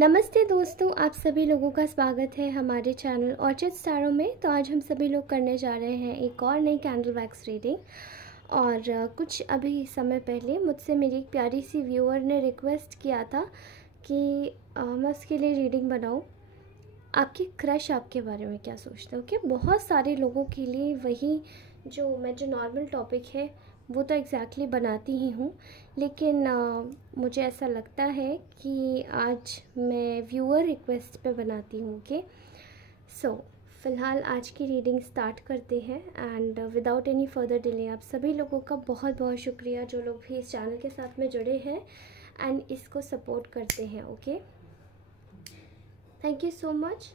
नमस्ते दोस्तों, आप सभी लोगों का स्वागत है हमारे चैनल ऑर्चिड स्टारों में। तो आज हम सभी लोग करने जा रहे हैं एक और नई कैंडल वैक्स रीडिंग। और कुछ अभी समय पहले मुझसे मेरी एक प्यारी सी व्यूअर ने रिक्वेस्ट किया था कि मैं उसके लिए रीडिंग बनाऊं। आपकी क्रश आपके बारे में क्या सोचते हो? कि बहुत सारे लोगों के लिए वही जो नॉर्मल टॉपिक है वो तो एग्जैक्टली बनाती ही हूँ, लेकिन मुझे ऐसा लगता है कि आज मैं व्यूअर रिक्वेस्ट पे बनाती हूँ। ओके, सो फ़िलहाल आज की रीडिंग स्टार्ट करते हैं। And without any further delay आप सभी लोगों का बहुत बहुत शुक्रिया जो लोग भी इस चैनल के साथ में जुड़े हैं एंड इसको सपोर्ट करते हैं। Okay, thank you so much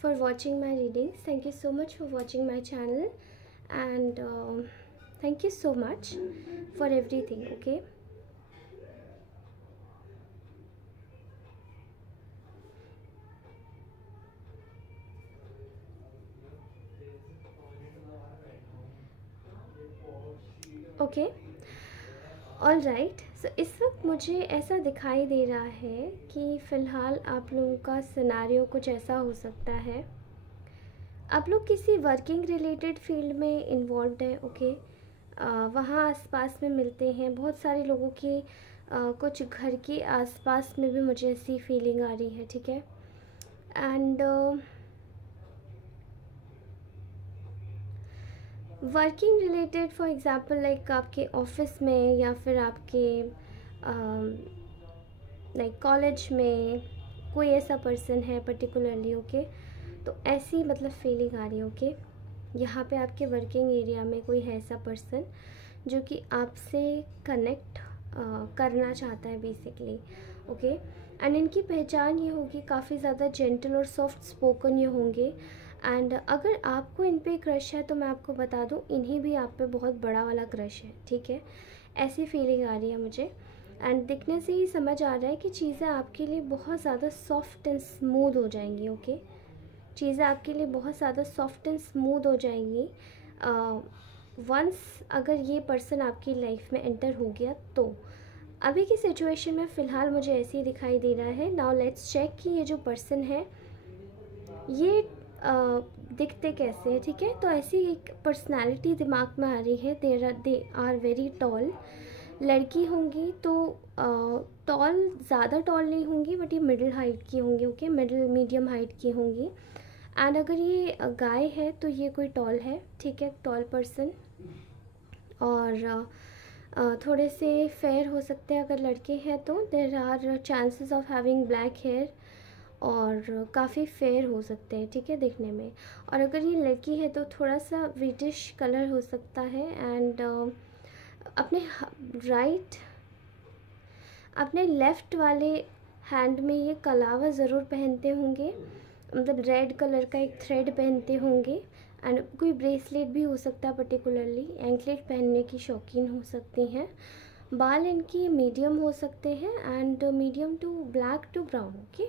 for watching my readings. Thank you so much for watching my channel, and thank you so much for everything. Okay, okay, all right. So इस वक्त मुझे ऐसा दिखाई दे रहा है कि फ़िलहाल आप लोगों का सिनेरियो कुछ ऐसा हो सकता है। आप लोग किसी वर्किंग रिलेटेड फील्ड में इन्वॉल्व हैं। ओके, वहाँ आसपास में मिलते हैं बहुत सारे लोगों की। कुछ घर के आसपास में भी मुझे ऐसी फीलिंग आ रही है। ठीक है, and working related for example like आपके ऑफिस में या फिर आपके लाइक कॉलेज में कोई ऐसा पर्सन है पर्टिकुलरली। ओके, तो ऐसी मतलब फीलिंग आ रही है। ओके, यहाँ पे आपके वर्किंग एरिया में कोई है ऐसा पर्सन जो कि आपसे कनेक्ट करना चाहता है बेसिकली। ओके, एंड इनकी पहचान ये होगी, काफ़ी ज़्यादा जेंटल और सॉफ्ट स्पोकन ये होंगे। एंड अगर आपको इन पे क्रश है तो मैं आपको बता दूं, इन्हीं भी आप पे बहुत बड़ा वाला क्रश है। ठीक है, ऐसी फीलिंग आ रही है मुझे। एंड दिखने से ही समझ आ रहा है कि चीज़ें आपके लिए बहुत ज़्यादा सॉफ्ट एंड स्मूथ हो जाएंगी। ओके, चीज़ें आपके लिए बहुत ज़्यादा सॉफ्ट एंड स्मूथ हो जाएंगी वंस अगर ये पर्सन आपकी लाइफ में एंटर हो गया तो। अभी की सिचुएशन में फ़िलहाल मुझे ऐसे ही दिखाई दे रहा है। नाउ लेट्स चेक कि ये जो पर्सन है ये दिखते कैसे हैं। ठीक है, तो ऐसी एक पर्सनालिटी दिमाग में आ रही है। They are very tall. लड़की होंगी तो टॉल, ज़्यादा टॉल नहीं होंगी बट ये मिडिल हाइट की होंगी। ओके, मिडिल मीडियम हाइट की होंगी। एंड अगर ये गाय है तो ये कोई टॉल है। ठीक है, टॉल पर्सन। और थोड़े से फेयर हो सकते हैं अगर लड़के हैं तो। There are chances of having black hair और काफ़ी फेयर हो सकते हैं। ठीक है, दिखने में। और अगर ये लड़की है तो थोड़ा सा विटिश कलर हो सकता है। एंड अपने अपने लेफ़्ट वाले हैंड में ये कलावा ज़रूर पहनते होंगे, मतलब रेड कलर का एक थ्रेड पहनते होंगे। एंड कोई ब्रेसलेट भी हो सकता है, पर्टिकुलरली एंकलेट पहनने की शौकीन हो सकती हैं। बाल इनकी मीडियम हो सकते हैं and medium to black to brown. Okay,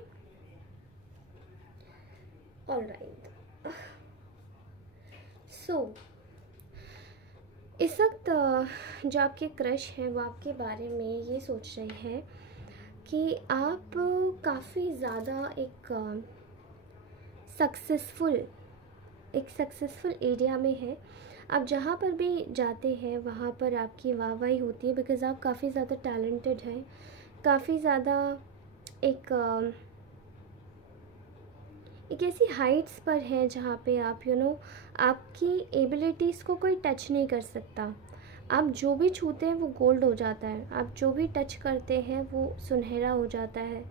all right. So इस वक्त जो आपके क्रश हैं वो आपके बारे में ये सोच रहे हैं कि आप काफ़ी ज़्यादा एक सक्सेसफुल एरिया में है। आप जहाँ पर भी जाते हैं वहाँ पर आपकी वाहवाही होती है, बिकॉज़ आप काफ़ी ज़्यादा टैलेंटेड हैं, काफ़ी ज़्यादा एक ऐसी हाइट्स पर हैं जहाँ पे आप आपकी एबिलिटीज़ को कोई टच नहीं कर सकता। आप जो भी छूते हैं वो गोल्ड हो जाता है, आप जो भी टच करते हैं वो सुनहरा हो जाता है।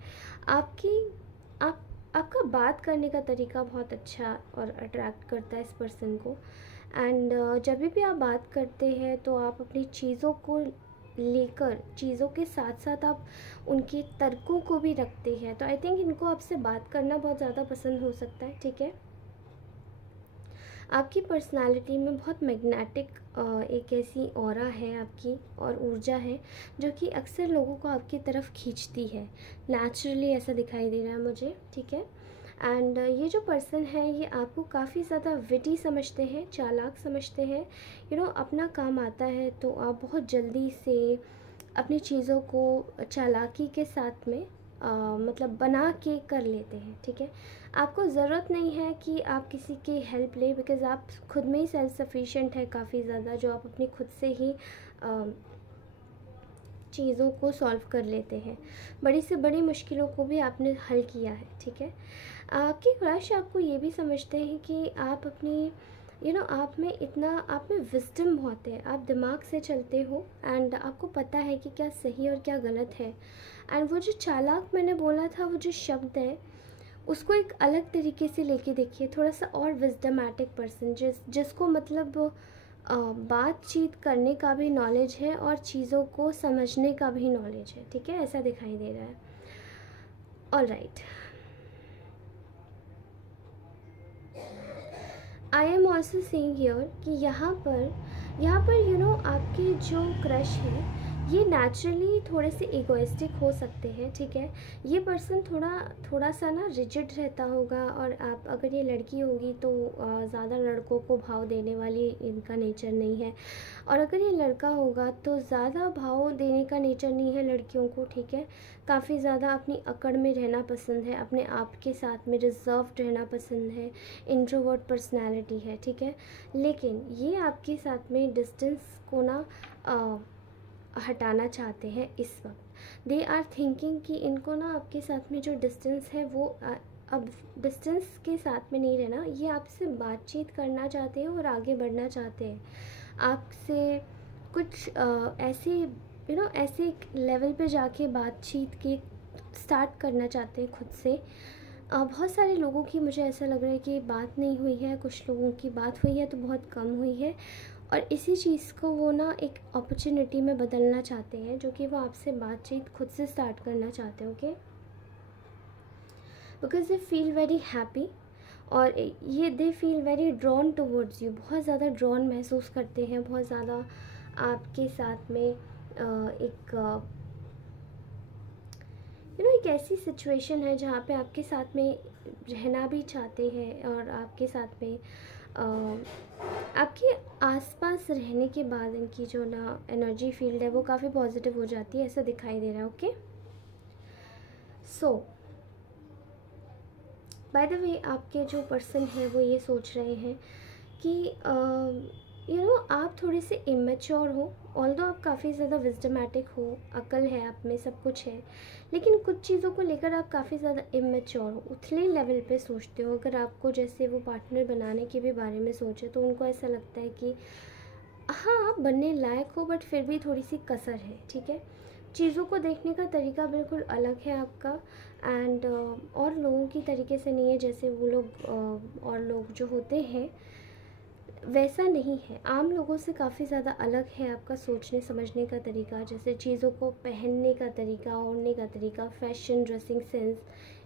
आपका बात करने का तरीका बहुत अच्छा और अट्रैक्ट करता है इस पर्सन को। एंड जब भी आप बात करते हैं तो आप अपनी चीज़ों को लेकर, चीज़ों के साथ साथ आप उनके तर्कों को भी रखते हैं। तो आई थिंक इनको आपसे बात करना बहुत ज़्यादा पसंद हो सकता है। ठीक है, आपकी पर्सनालिटी में बहुत मैग्नेटिक एक ऐसी ऑरा है आपकी और ऊर्जा है जो कि अक्सर लोगों को आपकी तरफ खींचती है। नेचुरली ऐसा दिखाई दे रहा है मुझे। ठीक है, एंड ये जो पर्सन है ये आपको काफ़ी ज़्यादा विटी समझते हैं, चालाक समझते हैं। अपना काम आता है तो आप बहुत जल्दी से अपनी चीज़ों को चालाकी के साथ में मतलब बना के कर लेते हैं, ठीक है। आपको ज़रूरत नहीं है कि आप किसी की हेल्प लें, बिकॉज़ आप खुद में ही सेल्फ सफिशिएंट है काफ़ी ज़्यादा, जो आप अपनी खुद से ही चीज़ों को सॉल्व कर लेते हैं। बड़ी से बड़ी मुश्किलों को भी आपने हल किया है, ठीक है। आपकी क्रश आपको ये भी समझते हैं कि आप अपनी आप में विजडम बहुत है, आप दिमाग से चलते हो एंड आपको पता है कि क्या सही और क्या गलत है। एंड वो जो चालाक मैंने बोला था, वो जो शब्द है, उसको एक अलग तरीके से लेके देखिए, थोड़ा सा और विजडमैटिक पर्सन, जिसको मतलब बातचीत करने का भी नॉलेज है और चीज़ों को समझने का भी नॉलेज है, ठीक है, ऐसा दिखाई दे रहा है। All right, I am also seeing here कि यहाँ पर आपके जो क्रश है ये नेचुरली थोड़े से इगोइस्टिक हो सकते हैं, ठीक है। ये पर्सन थोड़ा सा ना रिजिड रहता होगा, और आप अगर ये लड़की होगी तो ज़्यादा लड़कों को भाव देने वाली इनका नेचर नहीं है, और अगर ये लड़का होगा तो ज़्यादा भाव देने का नेचर नहीं है लड़कियों को, ठीक है। काफ़ी ज़्यादा अपनी अकड़ में रहना पसंद है, अपने आप के साथ में रिजर्व्ड रहना पसंद है, इंट्रोवर्ट पर्सनैलिटी है, ठीक है। लेकिन ये आपके साथ में डिस्टेंस को ना हटाना चाहते हैं इस वक्त। दे आर थिंकिंग कि इनको ना आपके साथ में जो डिस्टेंस है वो अब डिस्टेंस के साथ में नहीं रहना, ये आपसे बातचीत करना चाहते हैं और आगे बढ़ना चाहते हैं आपसे। कुछ ऐसे ऐसे एक लेवल पे जाके बातचीत के स्टार्ट करना चाहते हैं खुद से। बहुत सारे लोगों की मुझे ऐसा लग रहा है कि बात नहीं हुई है, कुछ लोगों की बात हुई है तो बहुत कम हुई है, और इसी चीज़ को वो ना एक अपॉर्चुनिटी में बदलना चाहते हैं, जो कि वो आपसे बातचीत खुद से स्टार्ट करना चाहते हैं, okay. Because they feel very happy, और ये they feel very drawn towards you, बहुत ज़्यादा ड्रॉन महसूस करते हैं, बहुत ज़्यादा आपके साथ में एक ऐसी सिचुएशन है जहाँ पे आपके साथ में रहना भी चाहते हैं, और आपके साथ में आपके आसपास रहने के बाद इनकी जो ना एनर्जी फील्ड है वो काफ़ी पॉजिटिव हो जाती है, ऐसा दिखाई दे रहा है, okay. So by the way, आपके जो पर्सन है वो ये सोच रहे हैं कि आप थोड़े से इमेच्योर हो, ऑल्दो आप काफ़ी ज़्यादा विजडमैटिक हो, अकल है आप में, सब कुछ है, लेकिन कुछ चीज़ों को लेकर आप काफ़ी ज़्यादा इमेच्योर हो, उथले लेवल पे सोचते हो। अगर आपको जैसे वो पार्टनर बनाने के भी बारे में सोचे तो उनको ऐसा लगता है कि हाँ आप बनने लायक हो, बट फिर भी थोड़ी सी कसर है, ठीक है। चीज़ों को देखने का तरीका बिल्कुल अलग है आपका, एंड और लोगों की तरीके से नहीं है, जैसे वो लोग और लोग जो होते हैं वैसा नहीं है, आम लोगों से काफ़ी ज़्यादा अलग है आपका सोचने समझने का तरीका, जैसे चीज़ों को पहनने का तरीका, ओढ़ने का तरीका, fashion, dressing sense,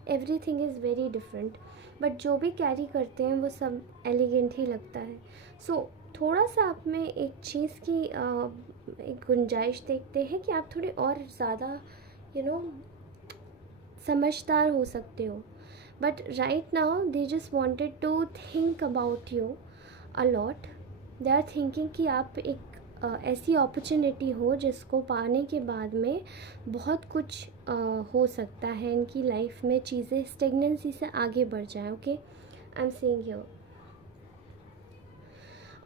everything is very different, but जो भी कैरी करते हैं वो सब एलिगेंट ही लगता है। सो थोड़ा सा आप में एक चीज़ की एक गुंजाइश देखते हैं कि आप थोड़े और ज़्यादा समझदार हो सकते हो, but right now they just wanted to think about you a lot. They are thinking कि आप एक ऐसी अपॉर्चुनिटी हो जिसको पाने के बाद में बहुत कुछ हो सकता है इनकी लाइफ में, चीज़ें स्टेगनेंसी से आगे बढ़ जाए, okay. I am seeing here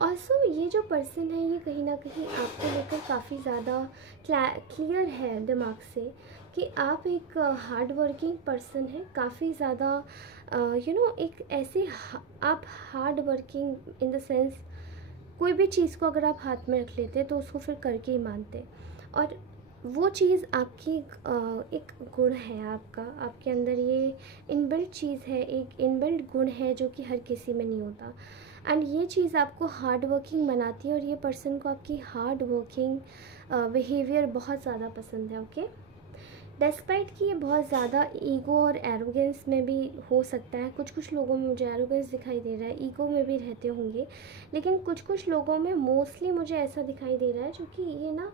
also ये जो पर्सन है ये कहीं ना कहीं आपको लेकर काफ़ी ज़्यादा क्लियर है दिमाग से कि आप एक हार्ड वर्किंग पर्सन है, काफ़ी ज़्यादा एक ऐसे आप hard working in the sense कोई भी चीज़ को अगर आप हाथ में रख लेते तो उसको फिर करके ही मानते, और वो चीज़ आपकी एक गुण है आपका, आपके अंदर ये इनबिल्ट चीज़ है, एक इनबिल्ट गुण है जो कि हर किसी में नहीं होता, एंड ये चीज़ आपको हार्ड वर्किंग बनाती है, और ये पर्सन को आपकी हार्ड वर्किंग बिहेवियर बहुत ज़्यादा पसंद है, ओके। डिस्पाइट कि ये बहुत ज़्यादा ईगो और एरोगेंस में भी हो सकता है, कुछ लोगों में मुझे एरोगेंस दिखाई दे रहा है, ईगो में भी रहते होंगे, लेकिन कुछ लोगों में मोस्टली मुझे ऐसा दिखाई दे रहा है जो कि ये ना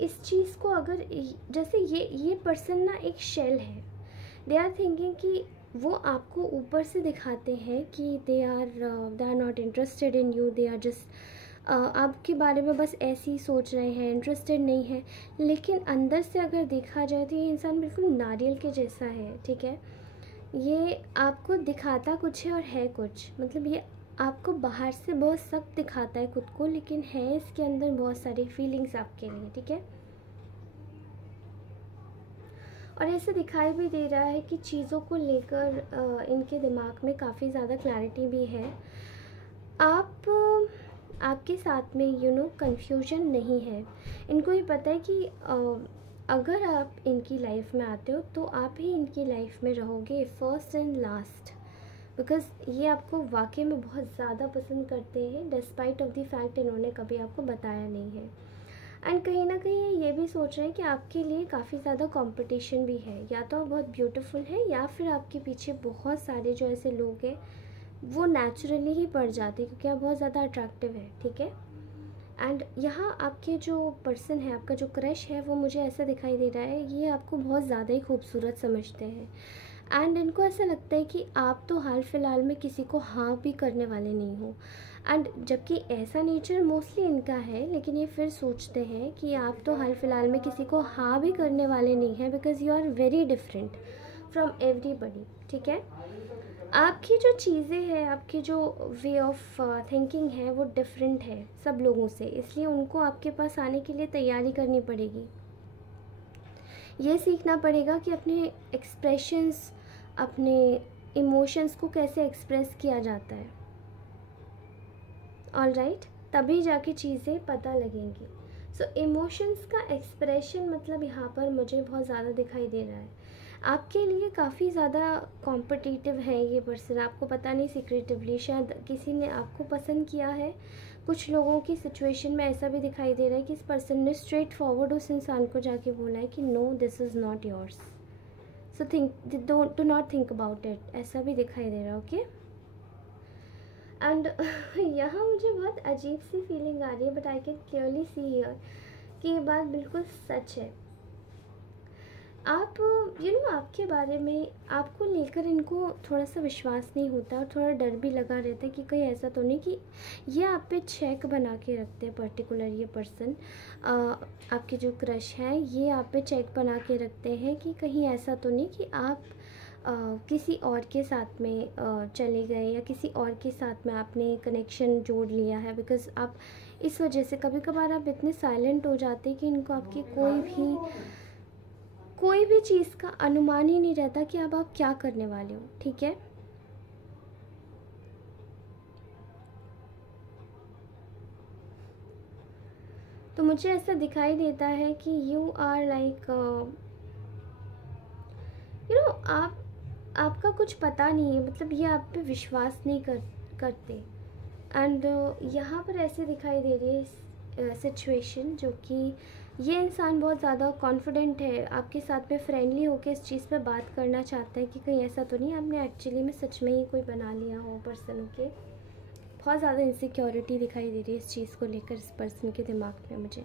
इस चीज़ को अगर जैसे ये पर्सन ना एक शेल है, दे आर थिंकिंग कि वो आपको ऊपर से दिखाते हैं कि they are not interested in you, they are just आपके बारे में बस ऐसे ही सोच रहे हैं, इंटरेस्टेड नहीं है। लेकिन अंदर से अगर देखा जाए तो ये इंसान बिल्कुल नारियल के जैसा है, ठीक है। ये आपको दिखाता कुछ है और है कुछ, मतलब ये आपको बाहर से बहुत सख्त दिखाता है खुद को, लेकिन है इसके अंदर बहुत सारी फीलिंग्स आपके लिए, ठीक है। और ऐसे दिखाई भी दे रहा है कि चीज़ों को लेकर इनके दिमाग में काफ़ी ज़्यादा क्लैरिटी भी है। आपके साथ में कंफ्यूजन नहीं है। इनको ये पता है कि अगर आप इनकी लाइफ में आते हो तो आप ही इनकी लाइफ में रहोगे फर्स्ट एंड लास्ट, बिकॉज़ ये आपको वाकई में बहुत ज़्यादा पसंद करते हैं, डिस्पाइट ऑफ द फैक्ट इन्होंने कभी आपको बताया नहीं है। एंड कहीं ना कहीं ये भी सोच रहे हैं कि आपके लिए काफ़ी ज़्यादा कंपटीशन भी है, या तो आप बहुत ब्यूटीफुल है या फिर आपके पीछे बहुत सारे जो ऐसे लोग हैं वो नेचुरली ही पड़ जाते हैं क्योंकि आप बहुत ज़्यादा अट्रैक्टिव है, ठीक है। एंड यहाँ आपके जो पर्सन है, आपका जो क्रश है, वो मुझे ऐसा दिखाई दे रहा है ये आपको बहुत ज़्यादा ही खूबसूरत समझते हैं। एंड इनको ऐसा लगता है कि आप तो हाल फिलहाल में किसी को हाँ भी करने वाले नहीं हो। एंड जबकि ऐसा नेचर मोस्टली इनका है, लेकिन ये फिर सोचते हैं कि आप तो हाल फिलहाल में किसी को हाँ भी करने वाले नहीं हैं, because you are very different from everybody, ठीक है। आपकी जो चीज़ें हैं, आपकी जो वे ऑफ थिंकिंग है वो डिफरेंट है सब लोगों से, इसलिए उनको आपके पास आने के लिए तैयारी करनी पड़ेगी। ये सीखना पड़ेगा कि अपने एक्सप्रेशंस, अपने इमोशंस को कैसे एक्सप्रेस किया जाता है। ऑल राइट, तभी जाके चीज़ें पता लगेंगी। सो इमोशंस का एक्सप्रेशन मतलब यहाँ पर मुझे बहुत ज़्यादा दिखाई दे रहा है। आपके लिए काफ़ी ज़्यादा कॉम्पिटिटिव है ये पर्सन, आपको पता नहीं सीक्रेटिवली शायद किसी ने आपको पसंद किया है। कुछ लोगों की सिचुएशन में ऐसा भी दिखाई दे रहा है कि इस पर्सन ने स्ट्रेट फॉरवर्ड उस इंसान को जाके बोला है कि no this is not yours, so think do not think about it, ऐसा भी दिखाई दे रहा है, ओके। एंड यहाँ मुझे बहुत अजीब सी फीलिंग आ रही है, but I can clearly see here कि ये बात बिल्कुल सच है। आप आपके बारे में, आपको लेकर इनको थोड़ा सा विश्वास नहीं होता और थोड़ा डर भी लगा रहता है कि कहीं ऐसा तो नहीं कि ये आप पे चेक बना के रखते हैं। पर्टिकुलर ये पर्सन, आपके जो क्रश है, ये आप पे चेक बना के रखते हैं कि कहीं ऐसा तो नहीं कि आप किसी और के साथ में चले गए या किसी और के साथ में आपने कनेक्शन जोड़ लिया है। बिकॉज़ आप इस वजह से कभी कभार आप इतने साइलेंट हो जाते हैं कि इनको आपकी कोई भी चीज़ का अनुमान ही नहीं रहता कि अब आप क्या करने वाले हो, ठीक है। तो मुझे ऐसा दिखाई देता है कि यू आर लाइक आपका कुछ पता नहीं है, मतलब ये आप पे विश्वास नहीं करते। एंड यहाँ पर ऐसे दिखाई दे रही है सिचुएशन जो कि ये इंसान बहुत ज़्यादा कॉन्फिडेंट है, आपके साथ में फ्रेंडली होकर इस चीज़ पे बात करना चाहता है कि कहीं ऐसा तो नहीं आपने एक्चुअली में सच में ही कोई बना लिया हो पर्सन के। बहुत ज़्यादा इनसिक्योरिटी दिखाई दे रही है इस चीज़ को लेकर इस पर्सन के दिमाग में मुझे।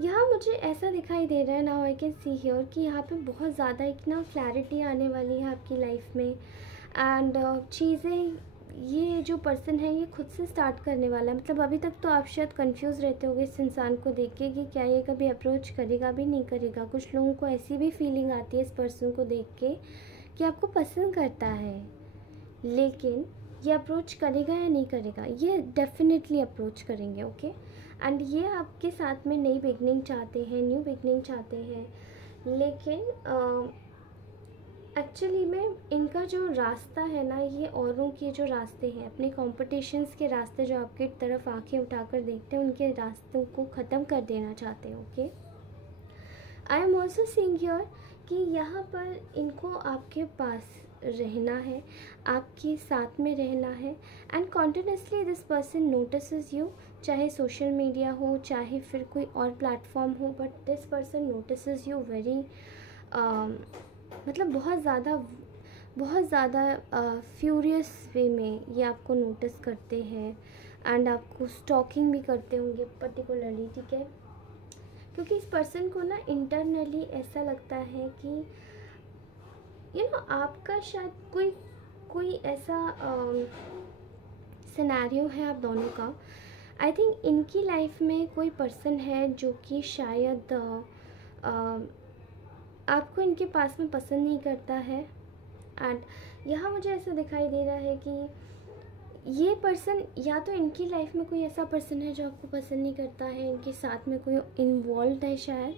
यहाँ मुझे ऐसा दिखाई दे रहा है, now I can see here, कि यहाँ पे बहुत ज़्यादा एक ना क्लैरिटी आने वाली है आपकी लाइफ में। एंड चीज़ें, ये जो पर्सन है ये खुद से स्टार्ट करने वाला है। मतलब अभी तक तो आप शायद कंफ्यूज रहते होगे इस इंसान को देख के कि क्या ये कभी अप्रोच करेगा भी नहीं करेगा। कुछ लोगों को ऐसी भी फीलिंग आती है इस पर्सन को देख के कि आपको पसंद करता है, लेकिन ये अप्रोच करेगा या नहीं करेगा। ये डेफिनेटली अप्रोच करेंगे, ओके। एंड ये आपके साथ में नई बिगनिंग चाहते हैं, न्यू बिगनिंग चाहते हैं, लेकिन एक्चुअली में इनका जो रास्ता है ना, ये औरों के जो रास्ते हैं, अपने कॉम्पिटिशन्स के रास्ते जो आपकी तरफ आंखें उठाकर देखते हैं, उनके रास्तों को ख़त्म कर देना चाहते हैं, okay. I am also seeing here कि यहाँ पर इनको आपके पास रहना है, आपके साथ में रहना है। And continuously this person notices you, चाहे सोशल मीडिया हो चाहे फिर कोई और प्लेटफॉर्म हो, but this person notices you very मतलब बहुत ज़्यादा फ्यूरियस वे में ये आपको नोटिस करते हैं। एंड आपको स्टॉकिंग भी करते होंगे पर्टिकुलरली, ठीक है। क्योंकि इस पर्सन को ना इंटरनली ऐसा लगता है कि आपका शायद कोई कोई ऐसा सिनेरियो है आप दोनों का। आई थिंक इनकी लाइफ में कोई पर्सन है जो कि शायद आपको इनके पास में पसंद नहीं करता है। एंड यहाँ मुझे ऐसा दिखाई दे रहा है कि ये पर्सन, या तो इनकी लाइफ में कोई ऐसा पर्सन है जो आपको पसंद नहीं करता है, इनके साथ में कोई इन्वॉल्व है शायद,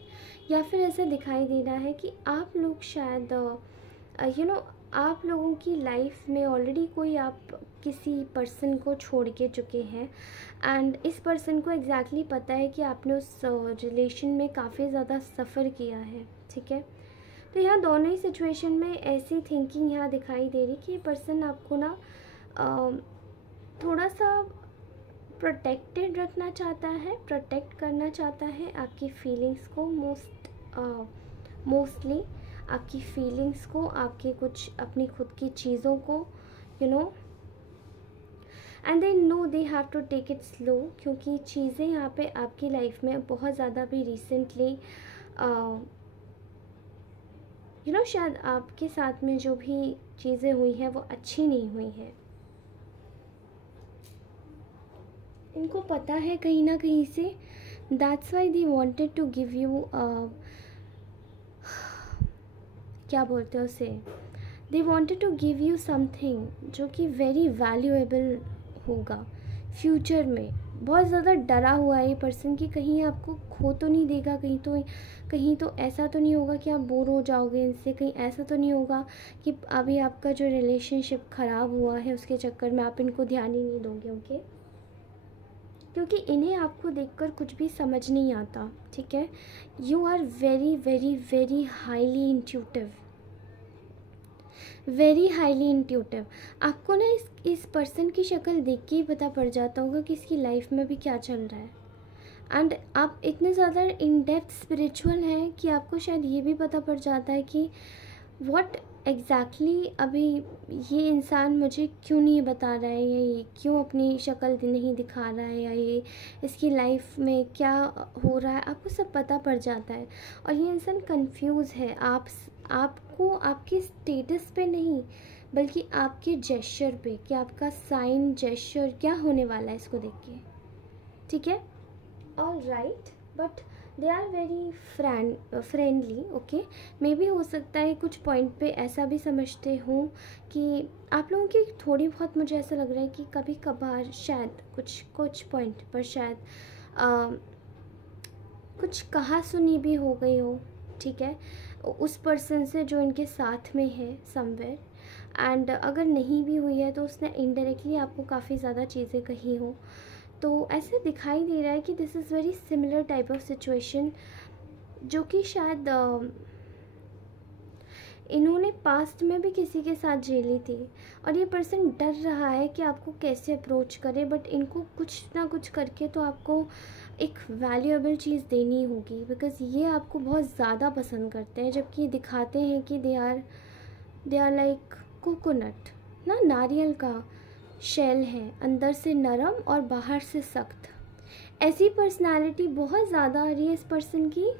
या फिर ऐसा दिखाई दे रहा है कि आप लोग शायद आप लोगों की लाइफ में ऑलरेडी कोई आप किसी पर्सन को छोड़ के चुके हैं। एंड इस पर्सन को एग्जैक्टली पता है कि आपने उस रिलेशन में काफ़ी ज़्यादा सफ़र किया है, ठीक है। तो यहाँ दोनों ही सिचुएशन में ऐसी थिंकिंग यहाँ दिखाई दे रही कि ये पर्सन आपको ना थोड़ा सा प्रोटेक्टेड रखना चाहता है, प्रोटेक्ट करना चाहता है आपकी फीलिंग्स को, मोस्टली आपकी फीलिंग्स को, आपके कुछ अपनी खुद की चीज़ों को, and they know they have to take it slow, क्योंकि चीज़ें यहाँ पे आपकी लाइफ में बहुत ज़्यादा भी रिसेंटली शायद आपके साथ में जो भी चीज़ें हुई हैं वो अच्छी नहीं हुई हैं। इनको पता है कहीं ना कहीं से, that's why they wanted to give you क्या बोलते हैं उसे, they wanted to give you something जो कि वेरी वैल्यूएबल होगा फ्यूचर में। बहुत ज़्यादा डरा हुआ है ये पर्सन कि कहीं आपको खो तो नहीं देगा, कहीं तो ऐसा तो नहीं होगा कि आप बोर हो जाओगे इनसे, कहीं ऐसा तो नहीं होगा कि अभी आपका जो रिलेशनशिप ख़राब हुआ है उसके चक्कर में आप इनको ध्यान ही नहीं दोगे, ओके। क्योंकि इन्हें आपको देखकर कुछ भी समझ नहीं आता, ठीक है। You are very very very highly intuitive, very highly intuitive. आपको ना इस पर्सन की शक्ल देख के ही पता पड़ जाता होगा कि इसकी लाइफ में भी क्या चल रहा है। एंड आप इतने ज़्यादा इन डेप्थ स्पिरिचुअल हैं कि आपको शायद ये भी पता पड़ जाता है कि व्हाट एग्जैक्टली अभी ये इंसान मुझे क्यों नहीं बता रहा है, या ये क्यों अपनी शक्ल नहीं दिखा रहा है, या ये इसकी लाइफ में क्या हो रहा है, आपको सब पता पड़ जाता है। और ये इंसान कंफ्यूज है आपको आपके स्टेटस पे नहीं, बल्कि आपके जेस्चर पे, कि आपका साइन जेस्चर क्या होने वाला है इसको देख के, ठीक है। All right, but they are very friendly, okay. Maybe हो सकता है कुछ पॉइंट पे ऐसा भी समझते हों कि आप लोगों की थोड़ी बहुत, मुझे ऐसा लग रहा है कि कभी कभार शायद कुछ पॉइंट पर शायद कुछ कहा सुनी भी हो गई हो, ठीक है, उस पर्सन से जो इनके साथ में है समवेयर। एंड अगर नहीं भी हुई है तो उसने इनडायरेक्टली आपको काफ़ी ज़्यादा चीज़ें कही हो। तो ऐसे दिखाई दे रहा है कि this is very similar type of situation जो कि शायद इन्होंने पास्ट में भी किसी के साथ झेली थी। और ये पर्सन डर रहा है कि आपको कैसे अप्रोच करे, बट इनको कुछ ना कुछ करके तो आपको एक वैल्यूएबल चीज़ देनी होगी, बिकॉज़ ये आपको बहुत ज़्यादा पसंद करते हैं। जबकि दिखाते हैं कि दे आर लाइक कोकोनट ना, नारियल का शेल है, अंदर से नरम और बाहर से सख्त। ऐसी पर्सनालिटी बहुत ज़्यादा आ रही है इस पर्सन की,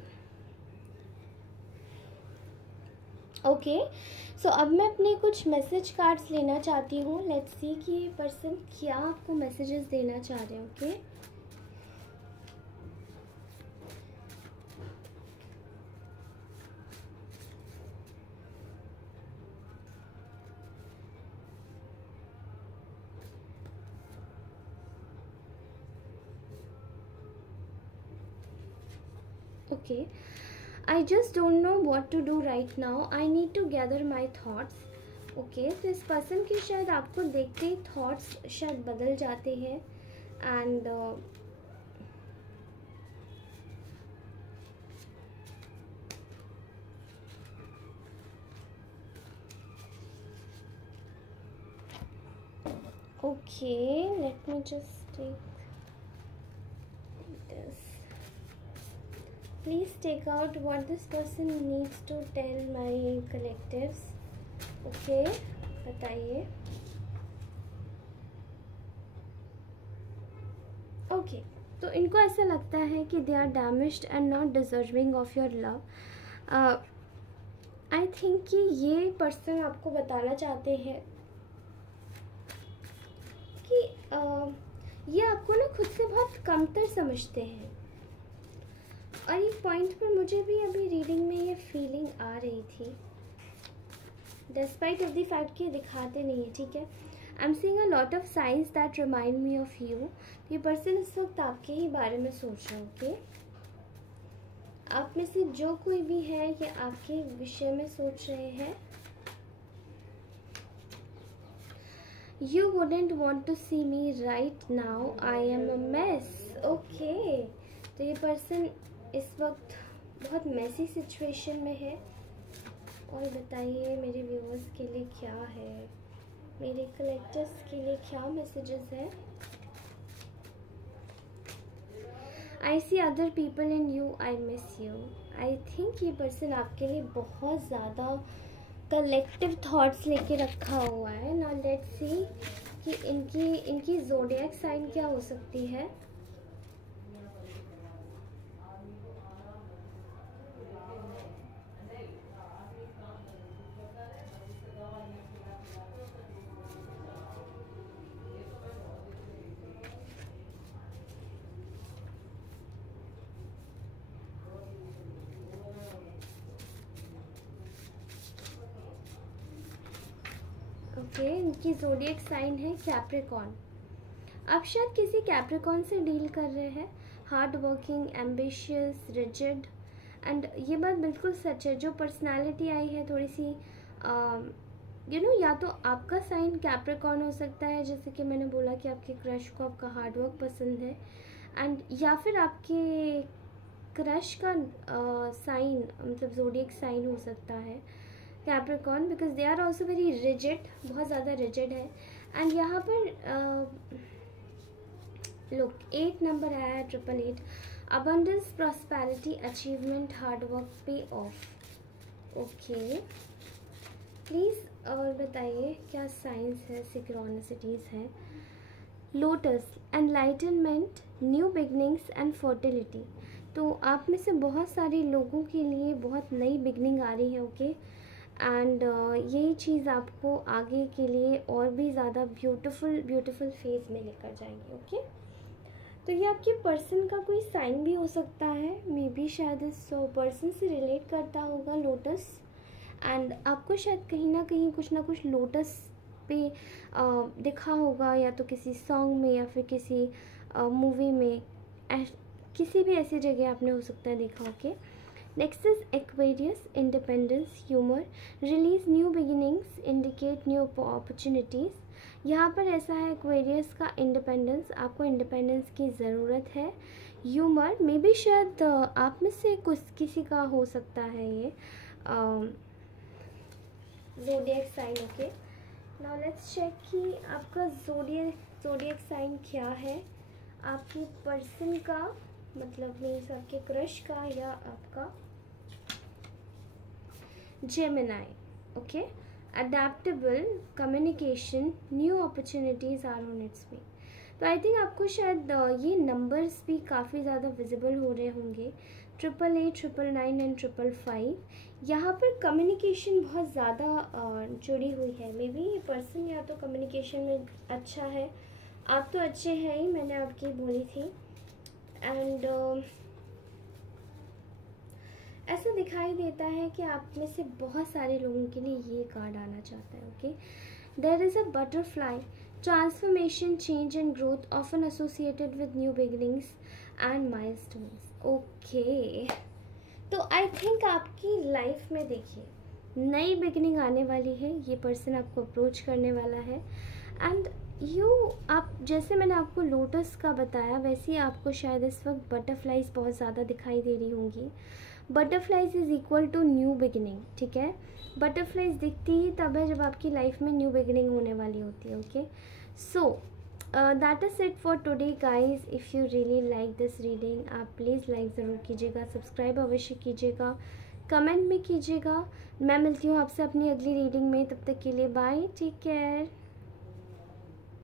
ओके। सो अब मैं अपने कुछ मैसेज कार्ड्स लेना चाहती हूँ। लेट्स सी कि ये पर्सन क्या आपको मैसेजेस देना चाह रहे हैं, okay. Okay, I just don't know what to do right now. I need to gather my thoughts. Okay, तो इस पर्सन के शायद आपको देखते ही थॉट्स शायद बदल जाते हैं। And okay, let me just take this. Please take out what this person needs to tell my collectives. Okay, बताइए। Okay, तो इनको ऐसा लगता है कि they are damaged and not deserving of your love. I think कि ये person आपको बताना चाहते हैं ये आपको ना खुद से बहुत कमतर समझते हैं। और एक पॉइंट पर मुझे भी अभी रीडिंग में ये फीलिंग आ रही थी, डिस्पाइट ऑफ द फैक्ट कि दिखाते नहीं है, ठीक है। I am seeing a lot of science that remind me of you. ये पर्सन इस वक्त आपके ही बारे में सोच रहा है, ओके। आप में से जो कोई भी है ये आपके विषय में सोच रहे हैं। You wouldn't want to see me right now. I am a mess. Okay. तो ये पर्सन इस वक्त बहुत मैसी सिचुएशन में है। और बताइए मेरे व्यूअर्स के लिए क्या है, मेरे कलेक्टर्स के लिए क्या मैसेजेस है। I see other people in you. I miss you. I think ये पर्सन आपके लिए बहुत ज़्यादा कलेक्टिव थॉट्स लेके रखा हुआ है ना। लेट्स सी कि इनकी ज़ोडिएक साइन क्या हो सकती है। ओके, इनकी ज़ोडिएक साइन है कैप्रिकॉर्न। आप शायद किसी कैप्रिकॉर्न से डील कर रहे हैं। Hard working, ambitious, rigid. And ये बात बिल्कुल सच है। जो पर्सनालिटी आई है थोड़ी सी या तो आपका साइन कैप्रिकॉर्न हो सकता है, जैसे कि मैंने बोला कि आपके क्रश को आपका हार्ड वर्क पसंद है, एंड या फिर आपके क्रश का साइन मतलब ज़ोडिएक साइन हो सकता है Capricorn, because they are also very rigid, बहुत ज़्यादा रिजिड है। एंड यहाँ पर लुक 8 नंबर आया है, 888। Abundance, prosperity, achievement, hard work, पे ऑफ। ओके, प्लीज़ और बताइए क्या साइंस है, सिक्रोनिसिटीज़ है। Lotus, enlightenment, new beginnings and fertility. तो आप में से बहुत सारे लोगों के लिए बहुत नई बिगनिंग आ रही है, ओके। एंड यही चीज़ आपको आगे के लिए और भी ज़्यादा ब्यूटीफुल फेज में लेकर जाएंगे, ओके। तो ये आपके पर्सन का कोई साइन भी हो सकता है, मे बी शायद इस पर्सन से रिलेट करता होगा लोटस। एंड आपको शायद कहीं ना कहीं कुछ ना कुछ लोटस पे दिखा होगा, या तो किसी सॉन्ग में या फिर किसी मूवी में, किसी भी ऐसी जगह आपने हो सकता है देखा, okay. Next is Aquarius, independence, humour, release new beginnings, indicate new opportunities. यहाँ पर ऐसा है एक्वेरियस का इंडिपेंडेंस, आपको इंडिपेंडेंस की ज़रूरत है। ह्यूमर, मे बी शायद आप में से किसी का हो सकता है ये zodiac sign, okay. Now let's check कि आपका ज़ोडिएक साइन क्या है, आपके पर्सन का, मतलब मीन्स आपके क्रश का या आपका। Gemini, okay. Adaptable, communication, new opportunities are on its way. तो आई थिंक आपको शायद ये नंबर्स भी काफ़ी ज़्यादा विजिबल हो रहे होंगे, 888, 999 एंड 555। यहाँ पर कम्युनिकेशन बहुत ज़्यादा जुड़ी हुई है। मे बी ये पर्सन या तो कम्युनिकेशन में अच्छा है, आप तो अच्छे हैं ही, मैंने आपकी बोली थी। एंड ऐसा दिखाई देता है कि आप में से बहुत सारे लोगों के लिए ये कार्ड आना चाहता है, okay. There is a butterfly, transformation, change and growth often associated with new beginnings and milestones, okay. तो आई थिंक आपकी लाइफ में देखिए नई बिगिनिंग आने वाली है, ये पर्सन आपको अप्रोच करने वाला है। एंड आप जैसे मैंने आपको लोटस का बताया वैसे ही आपको शायद इस वक्त बटरफ्लाइज बहुत ज़्यादा दिखाई दे रही होंगी। Butterflies is equal to new beginning, ठीक है। बटरफ्लाइज दिखती ही तब है जब आपकी लाइफ में न्यू बिगिनिंग होने वाली होती है, okay. So that is it for today guys. If you really like this reading, आप प्लीज़ लाइक ज़रूर कीजिएगा, सब्सक्राइब अवश्य कीजिएगा, कमेंट भी कीजिएगा। मैं मिलती हूँ आपसे अपनी अगली रीडिंग में, तब तक के लिए बाय, टेक केयर।